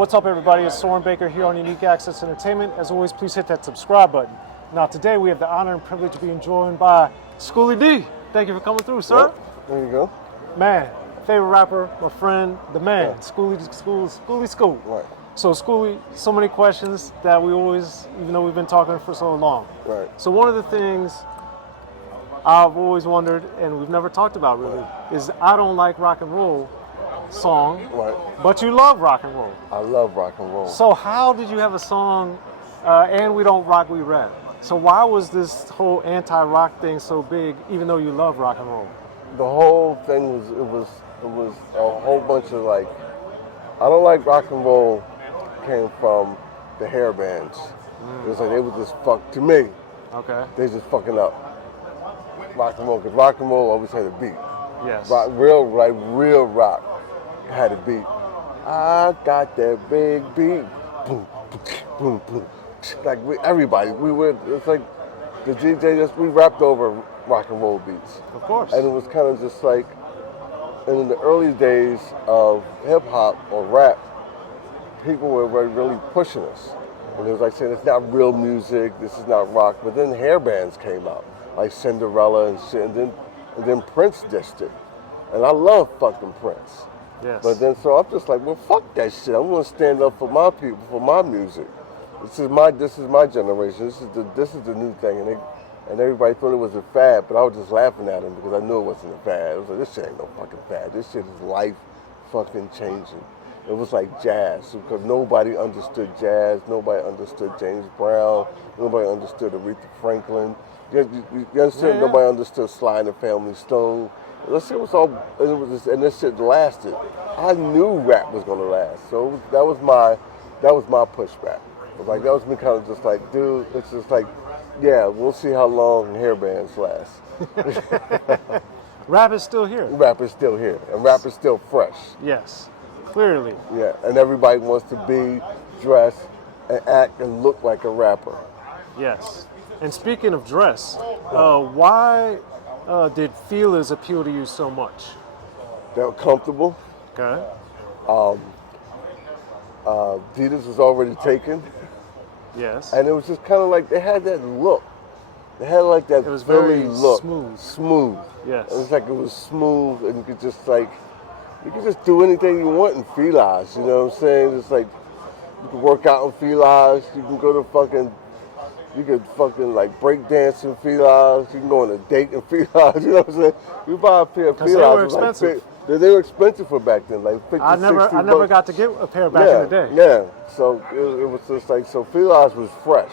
What's up, everybody? It's Soren Baker here on Unique Access Entertainment. As always, please hit that subscribe button. Now, today we have the honor and privilege of being joined by Schoolie D. Thank you for coming through, sir. Yep. There you go. Man, favorite rapper, my friend, the man, Yeah. Schoolie. Right. So, Schoolie, so many questions that we always, even though we've been talking for so long. Right. So, one of the things I've always wondered, and we've never talked about really, is I don't like rock and roll song, Right. but you love rock and roll. I love rock and roll. So how did you have a song, and we don't rock, we rap? So why was this whole anti-rock thing so big, even though you love rock and roll? The whole thing was a whole bunch of like, I don't like rock and roll came from the hair bands. It was like they were just to me, Okay. they just fucking up rock and roll, because rock and roll always had a beat. Yes. Real rock had a beat. I got that big beat. Boom, boom, boom. Like everybody, it's like the DJ we rapped over rock and roll beats. Of course. And it was kind of just like, and in the early days of hip hop or rap, people were really pushing us. And it was like saying it's not real music, this is not rock. But then hair bands came out, like Cinderella and shit, and then Prince dissed it. And I love fucking Prince. Yes. But then so I'm just like, well, fuck that shit. I'm gonna stand up for my people, for my music. This is my generation. This is the new thing, and everybody thought it was a fad, but I was just laughing at them because I knew it wasn't a fad. I was like, this shit ain't no fucking fad. This shit is life fucking changing. It was like jazz, because nobody understood jazz. Nobody understood James Brown. Nobody understood Aretha Franklin. You understand? Yeah. Nobody understood Sly and the Family Stone. This shit was all, and this shit lasted. I knew rap was gonna last, so that was my pushback. It was like, that was me kind of just like, dude, it's just like, yeah, we'll see how long hair bands last. Rap is still here. Rap is still here, and rap is still fresh. Yes. Clearly. Yeah, and everybody wants to be, dress, and act and look like a rapper. Yes. And speaking of dress, why did feelers appeal to you so much? They were comfortable. Okay. Adidas was already taken. Yes. And it was just kind of like, they had that look. They had like that It was Philly very look. smooth. Yes. It was like, it was smooth, and you could just do anything you want in felines, you know what I'm saying? It's like, you can work out in felines, you can go to you could fucking like break dance in felines, you can go on a date in felines, you know what I'm saying? You buy a pair of felines. They were expensive. They were expensive for back then, like 50, I 60 never got to get a pair back in the day. Yeah, so it was just like, so felines was fresh.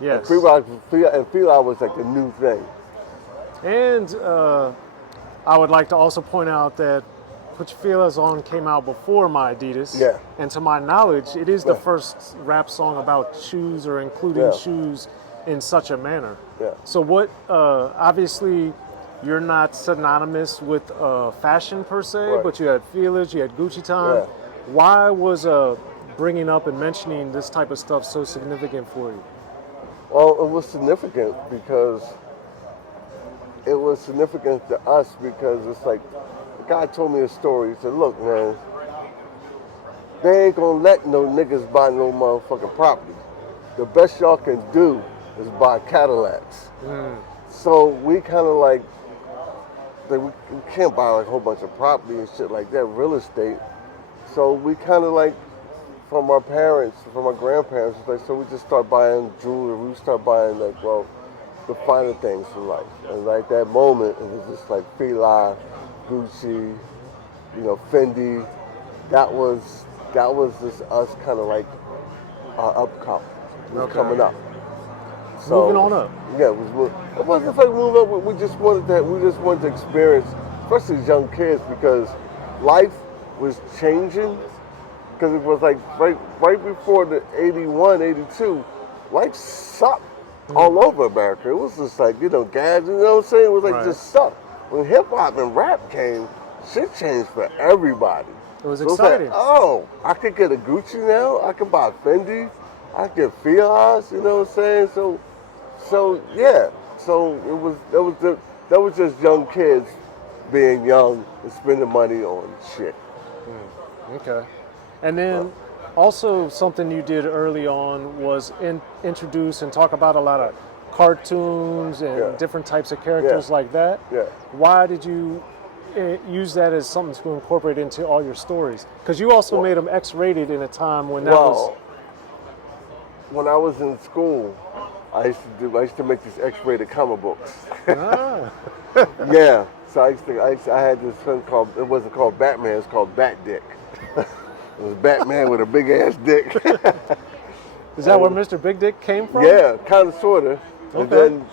Yes. And feline was like the new thing. And I would like to also point out that Put Your Feelers On came out before my Adidas. Yeah. And to my knowledge, it is the Yeah. first rap song about shoes or including Yeah. shoes in such a manner. Yeah. So what, obviously, you're not synonymous with fashion per se, Right. but you had Feelers, you had Gucci Time. Yeah. Why was bringing up and mentioning this type of stuff so significant for you? Well, it was significant because it was significant to us because it's like, the guy told me a story. He said, look, man, they ain't gonna let no niggas buy no motherfucking property. The best y'all can do is buy Cadillacs. So we kind of like, we can't buy like a whole bunch of property and shit like that, real estate. So we kind of like, from our parents, from our grandparents, it's like, so we just start buying jewelry. We start buying like, well, the finer things in life. And like that moment, it was just like Fila, Gucci, you know, Fendi. That was just us kind of like coming up. So, Moving on up. Yeah, it wasn't like moving up. We just wanted to experience, especially as young kids, because life was changing. Because it was like right before the 81, 82, life sucked all over America. It was just like, you know, gas, you know what I'm saying? It was like just sucked. When hip hop and rap came, shit changed for everybody. It was So exciting. it's like, oh, I could get a Gucci now. I can buy Fendi. I can get Filas. You know what I'm saying? So yeah. So that was just young kids being young and spending money on shit. Okay. And then Also, something you did early on was introduce and talk about a lot of cartoons and different types of characters like that. Yeah. Why did you use that as something to incorporate into all your stories? Because you also made them X-rated in a time when that was... When I was in school, I used to make these X-rated comic books. Ah. Yeah. So I had this thing called, it wasn't called Batman, it's called Bat Dick. It was Batman with a big ass dick. Is that where Mr. Big Dick came from? Yeah, kind of, sort of. Okay. And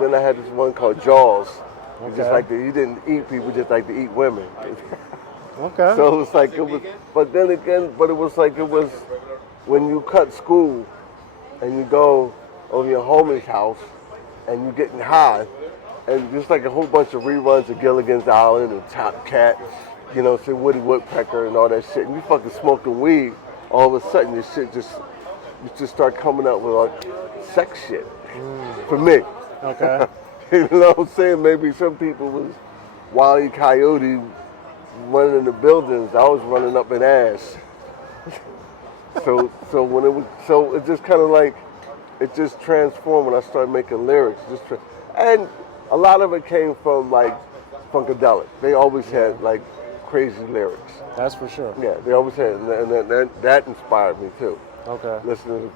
then I had this one called Jaws. Okay. Just like he didn't eat people, just like to eat women. Okay. So it was like it was, but then again, but it was like it was when you cut school and you go over your homie's house and you getting high, and just like a whole bunch of reruns of Gilligan's Island and Top Cat, you know, say Woody Woodpecker and all that shit, and you fucking smoking weed, all of a sudden your shit you just start coming up with like sex shit. For me. Okay. You know what I'm saying? Maybe some people was Wile E. Coyote running in the buildings. I was running up an ass. So it just kind of like, it just transformed when I started making lyrics. And a lot of it came from like Funkadelic. They always had like crazy lyrics. That's for sure. Yeah, they always had, and that inspired me too. Okay. Listen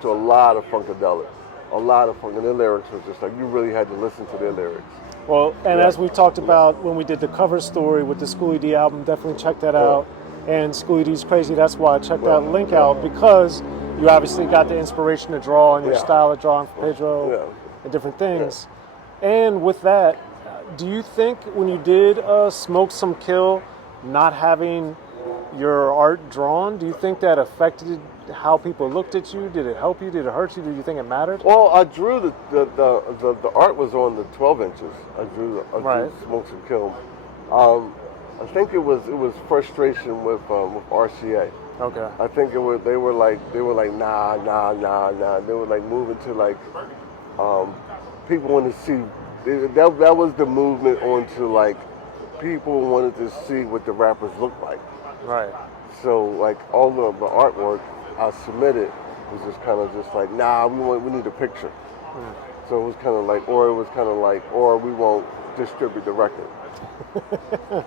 to a lot of Funkadelic. A lot of funk, and their lyrics were just like, you really had to listen to their lyrics. Well, and as we talked about when we did the cover story with the Schoolie D album, definitely check that out. And Schoolie D's Crazy, that's why I checked that link out, because you obviously got the inspiration to draw and your style of drawing for Pedro and different things. And with that, do you think when you did Smoke Some Kill, not having your art drawn, do you think that affected how people looked at you? Did it help you? Did it hurt you? Did you think it mattered? Well, I drew the art was on the 12 inches. I drew Smoke Some Kill. I think it was frustration with RCA. Okay. I think they were like nah. They were like moving to like people wanted to see that was the movement onto like people wanted to see what the rappers looked like. Right. So like all of the artwork I submitted was just kind of just like, nah, we need a picture. So it was kind of like, or we won't distribute the record.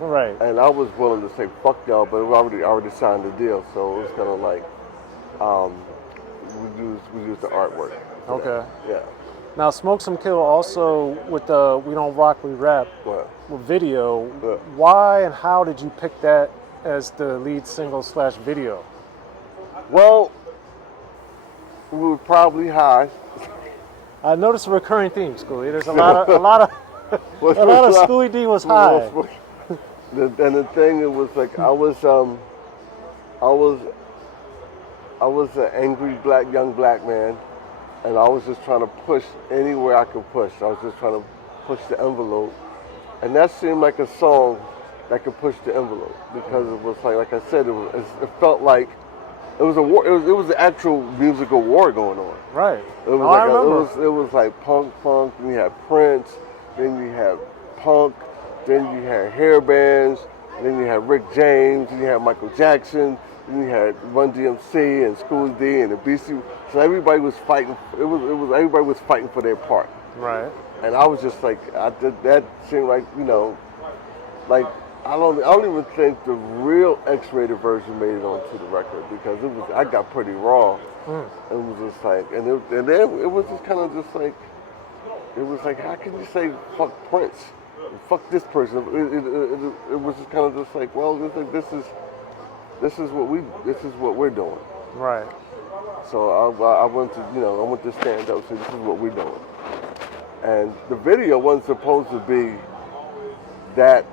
Right. And I was willing to say fuck y'all, but we already signed the deal, so it was kind of like we used the artwork. Okay. Yeah. Now, Smoke Some Kill also with the We Don't Rock, We Rap video. Why and how did you pick that as the lead single / video? Well, we were probably high. I noticed a recurring theme, Schoolie. There's a lot of Schoolie D was high. And the thing, it was like I was an angry young black man, and I was just trying to push anywhere I could push. I was just trying to push the envelope, and that seemed like a song that could push the envelope, because it was like I said, it felt like it was a war. It was an actual musical war going on. Right. It was I remember. It was like punk, and you had Prince, then you had punk, then you had hair bands, then you had Rick James, then you had Michael Jackson, then you had Run DMC and Schoolie D and the BC. So everybody was fighting. Everybody was fighting for their part. Right. And I was just like, that seemed like, you know, like I don't even think the real X-rated version made it onto the record, because I got pretty raw. It was just like, and then it was just kind of just like, it was like, how can you say fuck Prince, fuck this person? It was just kind of just like, well, this is what we're doing. Right. So I want to stand up and say, this is what we're doing. And the video wasn't supposed to be that.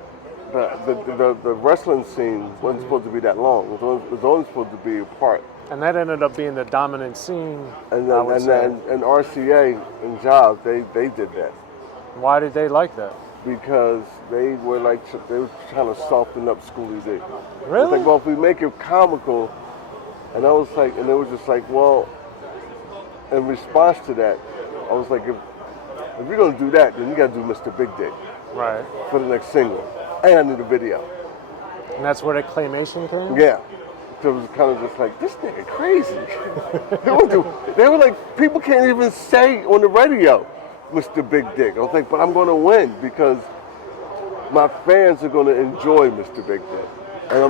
The wrestling scene wasn't supposed to be that long. It was only supposed to be a part. And that ended up being the dominant scene. And RCA and Jobs, they did that. Why did they like that? Because they were trying to soften up Schoolie D. Really? It's like, well, if we make it comical, and I was like, and they were just like, well, in response to that, I was like, if you're gonna do that, then you gotta do Mr. Big Dick. Right. For the next single. And I need a video. And that's where the claymation came? Yeah. it was kind of just like, this nigga crazy. They were like, people can't even say on the radio, Mr. Big Dick. I was like, but I'm going to win because my fans are going to enjoy Mr. Big Dick. And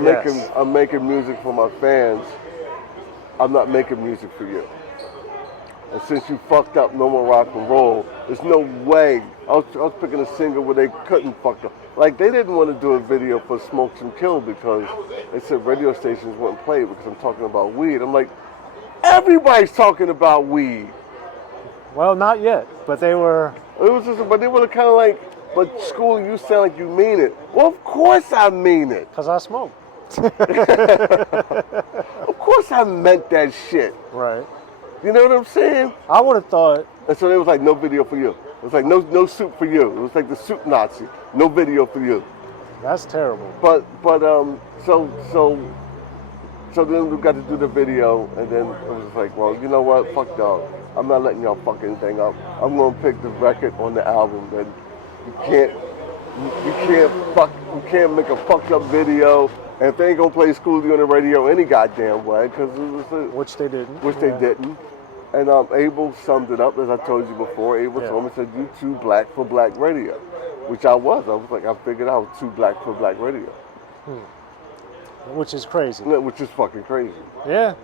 I'm making music for my fans. I'm not making music for you. And since you fucked up No More Rock and Roll, there's no way. I was picking a single where they couldn't fuck up. Like, they didn't want to do a video for Smokes and Kill because they said radio stations wouldn't play it because I'm talking about weed. I'm like, everybody's talking about weed. Well, not yet, but they were. It was just, but they were kind of like, but School, you sound like you mean it. Well, of course I mean it. Because I smoke. Of course I meant that shit. Right. You know what I'm saying? I would have thought. And so it was like, no video for you. It was like, no suit for you. It was like the suit Nazi. No video for you. That's terrible. But so then we got to do the video, and then it was like, well, you know what? Fuck y'all. I'm not letting y'all fuck anything up. I'm gonna pick the record on the album, and you can't make a fucked up video. And if they ain't gonna play Schoolie on the radio any goddamn way, because it was which they didn't. They didn't. And Abel summed it up, as I told you before. Abel told me, said, you too black for black radio. Which I was. I was like, I figured I was too black for black radio. Which is crazy. Which is fucking crazy. Yeah.